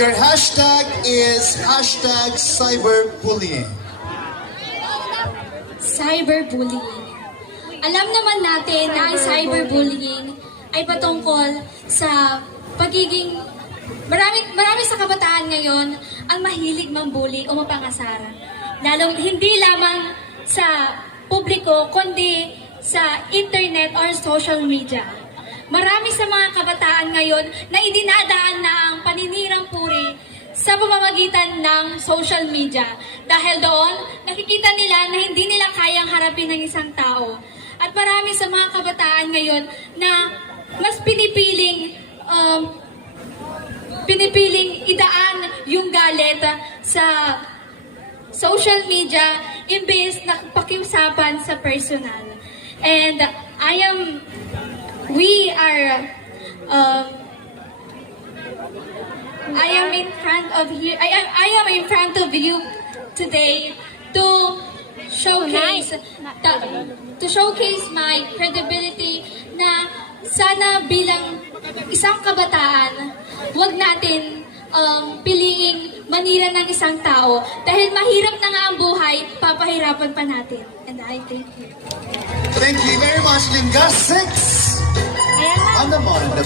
Your hashtag is hashtag cyberbullying. Cyberbullying. Alam naman natin na ang cyberbullying ay patungkol sa pagiging marami sa kabataan ngayon ang mahilig mambully o mapangasar. Lalong hindi lamang sa publiko kundi sa internet or social media. Marami sa mga kabataan ngayon na idinadaan na ang paninirang puri sa pamamagitan ng social media. Dahil doon, nakikita nila na hindi nila kayang harapin ng isang tao. At marami sa mga kabataan ngayon na mas pinipiling idaan yung galit sa social media imbes na pakiusapan sa personal. And I am in front of you today to showcase my credibility na sana bilang isang kabataan, wag natin piliing manira ng isang tao dahil mahirap na nga ang buhay, papahirapan pa natin. And I thank you. Thank you very much, Linga. 6 on the monitor.